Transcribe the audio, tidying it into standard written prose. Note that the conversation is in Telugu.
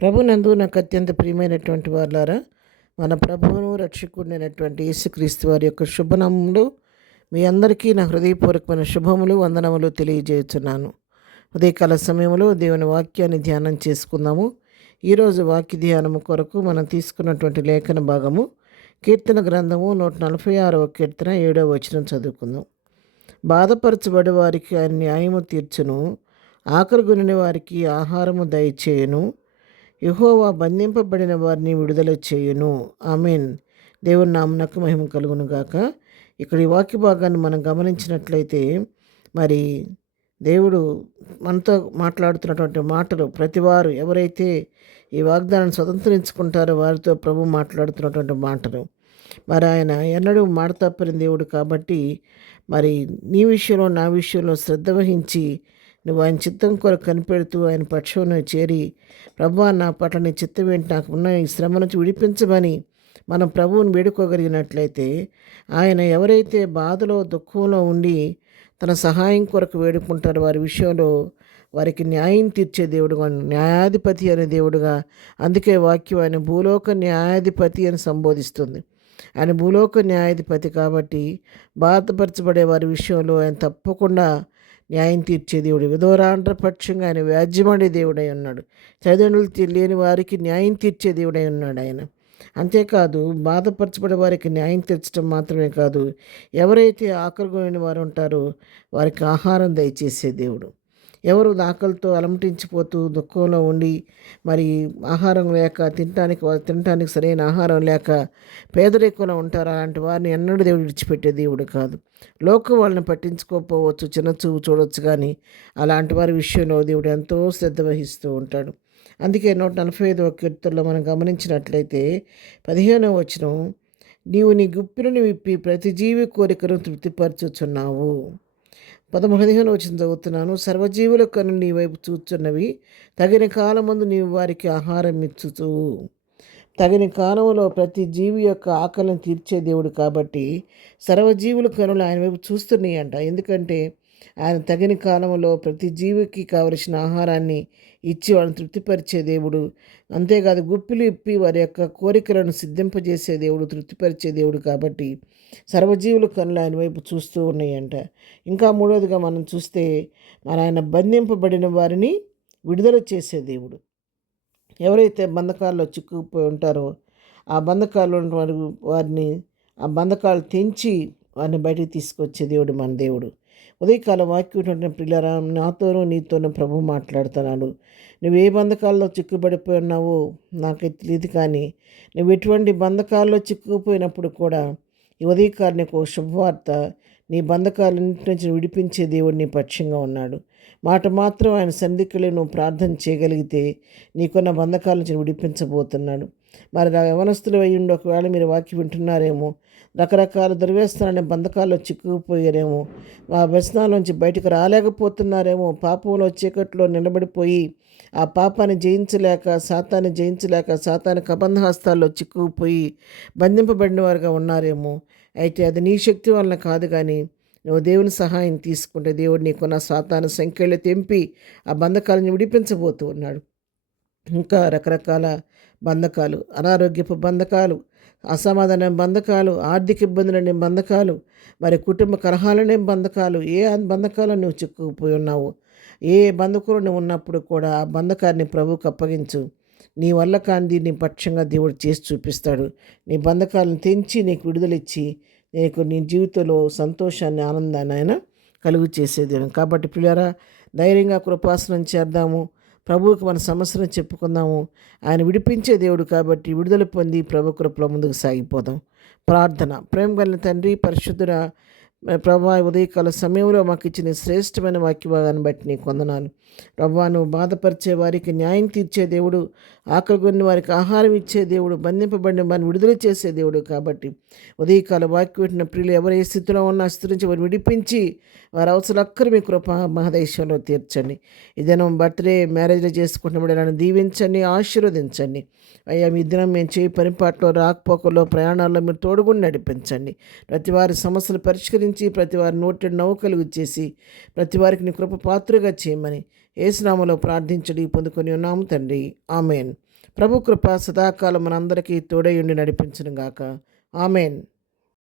ప్రభునందు నాకు అత్యంత ప్రియమైనటువంటి వారులారా, మన ప్రభువును రక్షకుడైనటువంటి యేసుక్రీస్తు వారి యొక్క శుభనామములు మీ అందరికీ నా హృదయపూర్వకమైన శుభములు వందనములు తెలియజేస్తున్నాను. ఉదయకాల సమయంలో దేవుని వాక్యాన్ని ధ్యానం చేసుకుందాము. ఈరోజు వాక్య ధ్యానము కొరకు మనం తీసుకున్నటువంటి లేఖన భాగము కీర్తన గ్రంథము 146వ కీర్తన 7వ వచనం చదువుకుందాం. బాధపరచబడి వారికి ఆయన న్యాయము తీర్చును, ఆకలిగొనిన వారికి ఆహారము దయచేయును, యెహోవా బంధింపబడిన వారిని విడుదల చేయును. ఆమేన్. దేవుని నామమునకు మహిమ కలుగును గాక. ఇక్కడ ఈ వాక్య భాగాన్ని మనం గమనించినట్లయితే మరి దేవుడు మనతో మాట్లాడుతున్నటువంటి మాటలు, ప్రతివారు ఎవరైతే ఈ వాగ్దానాన్ని స్వతంత్రించుకుంటారో వారితో ప్రభు మాట్లాడుతున్నటువంటి మాటలు. మరి ఆయన ఎన్నడూ మాట తప్పని దేవుడు కాబట్టి మరి నీ విషయంలో నా విషయంలో శ్రద్ధ వహించి నువ్వు ఆయన చిత్తం కొరకు కనిపెడుతూ ఆయన పక్షంలో చేరి, ప్రభువా నా పట్ల నీ చిత్తం ఏంటి, నాకు ఉన్న ఈ శ్రమ నుంచి విడిపించమని మనం ప్రభువుని వేడుకోగలిగినట్లయితే, ఆయన ఎవరైతే బాధలో దుఃఖంలో ఉండి తన సహాయం కొరకు వేడుకుంటారో వారి విషయంలో వారికి న్యాయం తీర్చే దేవుడుగా, న్యాయాధిపతి అనే దేవుడుగా, అందుకే వాక్యం ఆయన భూలోక న్యాయాధిపతి అని సంబోధిస్తుంది. ఆయన భూలోక న్యాయాధిపతి కాబట్టి బాధపరచబడే వారి విషయంలో ఆయన తప్పకుండా న్యాయం తీర్చే దేవుడు. విధవరాండ్ర పక్షంగా ఆయన వ్యాజ్యమాడే దేవుడై ఉన్నాడు. తల్లిదండ్రులు లేని వారికి న్యాయం తీర్చే దేవుడై ఉన్నాడు ఆయన. అంతేకాదు బాధపరచబడే వారికి న్యాయం తీర్చడం మాత్రమే కాదు, ఎవరైతే ఆకలిగొనిన వారు ఉంటారో వారికి ఆహారం దయచేసే దేవుడు. ఎవరు ఆకలితో అలమటించిపోతూ దుఃఖంలో ఉండి మరి ఆహారం లేక తినటానికి సరైన ఆహారం లేక పేదరికంలో ఉంటారు, అలాంటి వారిని ఎన్నడూ దేవుడు విడిచిపెట్టే దేవుడు కాదు. లోకం వాళ్ళని పట్టించుకోకపోవచ్చు, చిన్న చూపు చూడవచ్చు, కానీ అలాంటి వారి విషయంలో దేవుడు ఎంతో శ్రద్ధ వహిస్తూ ఉంటాడు. అందుకే 145వ కీర్తనలో మనం గమనించినట్లయితే 15వ వచనం, నీవు నీ గుప్పిలను విప్పి ప్రతి జీవి కోరికను తృప్తిపరచుచున్నావు. 15వ వచనం చదువుతున్నాను. సర్వజీవుల కన్ను నీ వైపు చూచున్నవి, తగిన కాలమందు నీవు వారికి ఆహారం ఇచ్చుచు. తగిన కాలంలో ప్రతి జీవి యొక్క ఆకలిని తీర్చే దేవుడు కాబట్టి సర్వజీవుల కనులు ఆయన వైపు చూస్తున్నాయి అంట. ఎందుకంటే ఆయన తగిన కాలంలో ప్రతి జీవికి కావలసిన ఆహారాన్ని ఇచ్చి వాళ్ళని తృప్తిపరిచే దేవుడు. అంతేకాదు గుప్పిలు ఇప్పి వారి యొక్క కోరికలను సిద్ధింపజేసే దేవుడు, తృప్తిపరిచే దేవుడు కాబట్టి సర్వజీవుల కనులు ఆయన వైపు చూస్తూ ఉన్నాయంట. ఇంకా మూడవదిగా మనం చూస్తే మరి ఆయన బంధింపబడిన వారిని విడుదల చేసే దేవుడు. ఎవరైతే బంధకాల్లో చిక్కుకుపోయి ఉంటారో ఆ బంధకాల్లో వారిని ఆ బంధకాలు తెంచి వారిని బయటికి తీసుకొచ్చే దేవుడు మన దేవుడు. ఉదయకాల వాక్యం పిల్లరా, నాతోనూ నీతోనూ ప్రభు మాట్లాడుతున్నాడు. నువ్వు ఏ బంధకాల్లో చిక్కుబడిపోయి ఉన్నావో నాకైతే తెలియదు, కానీ నువ్వు ఎటువంటి బంధకాల్లో చిక్కుకుపోయినప్పుడు కూడా ఈ ఉదయకాలం నీకు శుభవార్త, నీ బంధకాలన్నింటి నుంచి విడిపించే దేవుడు నీ పక్షంగా ఉన్నాడు. మాట మాత్రం ఆయన సన్నిధికి నువ్వు ప్రార్థన చేయగలిగితే నీకున్న బంధకాల నుంచి విడిపించబోతున్నాడు. మరి యవనస్తులు అయ్యుండి ఒకవేళ మీరు వాక్యం వింటున్నారేమో, రకరకాల దుర్వ్యసనాలనే బంధకాల్లో చిక్కుకుపోయారేమో, ఆ వ్యసనాల నుంచి బయటకు రాలేకపోతున్నారేమో, పాపంలో చీకట్లో నిలబడిపోయి ఆ పాపాన్ని జయించలేక సాతాను కబంధ హస్తాల్లో చిక్కుకుపోయి బంధింపబడిన వారుగా ఉన్నారేమో. అయితే అది నీ శక్తి వలన కాదు, కానీ నువ్వు దేవుని సహాయం తీసుకుంటే దేవుడు నీకున్న సాతాను సంఖ్యలు తెంపి ఆ బంధకాలను విడిపించబోతూ ఉన్నాడు. ఇంకా రకరకాల బంధకాలు, అనారోగ్యపు బంధకాలు, అసమాధాన బంధకాలు, ఆర్థిక ఇబ్బందులనే బంధకాలు, మరి కుటుంబ కలహాలనే బంధకాలు, ఏ బంధకాలను నువ్వు చిక్కుకుపోయి ఉన్నావు, ఏ బంధకులు నువ్వు ఉన్నప్పుడు కూడా ఆ బంధకాన్ని ప్రభువుకు అప్పగించు. నీ వల్ల కాంతి నీ పక్షంగా దేవుడు చేసి చూపిస్తాడు. నీ బంధకాలను తెంచి నీకు విడుదలిచ్చి నీకు నీ జీవితంలో సంతోషాన్ని, ఆనందాన్ని ఆయన కలుగు చేసేది. కాబట్టి పిల్లరా, ధైర్యంగా కృపాసనం చేద్దాము, ప్రభువుకి మన సమస్యను చెప్పుకుందాము. ఆయన విడిపించే దేవుడు కాబట్టి విడుదల పొంది ప్రభు కృపలో ముందుకు సాగిపోదాం. ప్రార్థన. ప్రేమ కలిగిన తండ్రి, పరిశుద్ధుడ ప్రభా, ఉదయకాల సమయంలో మాకు ఇచ్చిన శ్రేష్టమైన వాక్యభాగాన్ని బట్టి నీకు వందనాలు. ప్రభా, నువ్వు బాధపరిచే వారికి న్యాయం తీర్చే దేవుడు, ఆకలిగొన్న వారికి ఆహారం ఇచ్చే దేవుడు, బంధింపబడిన వారిని విడుదల చేసే దేవుడు కాబట్టి ఉదయకాల వాక్యం పెట్టిన ప్రియులు ఎవరు ఏ స్థితిలో ఉన్న స్థితి నుంచి వారిని విడిపించి వారి అవసరం అక్కరు మీ కృప మహదేశంలో తీర్చండి. ఇదేనా బర్త్డే, మ్యారేజ్లో చేసుకుంటున్న దీవించండి, ఆశీర్వదించండి. అయ్యా, మీ దినం మేము చేయి పనిపాట్లో, రాకపోకల్లో, ప్రయాణాల్లో మీరు తోడుగుండి నడిపించండి. ప్రతి వారి సమస్యలు పరిష్కరించి ప్రతి వారి నోటి నవ్వు కలుగు చేసి ప్రతి వారికి నీ కృప పాత్రగా చేయమని యేసునామములో ప్రార్థించడి పొందుకొని ఉన్నాము తండ్రి. ఆమెన్. ప్రభు కృప సదాకాలం మనందరికీ తోడయుండి నడిపించును గాక. ఆమెన్.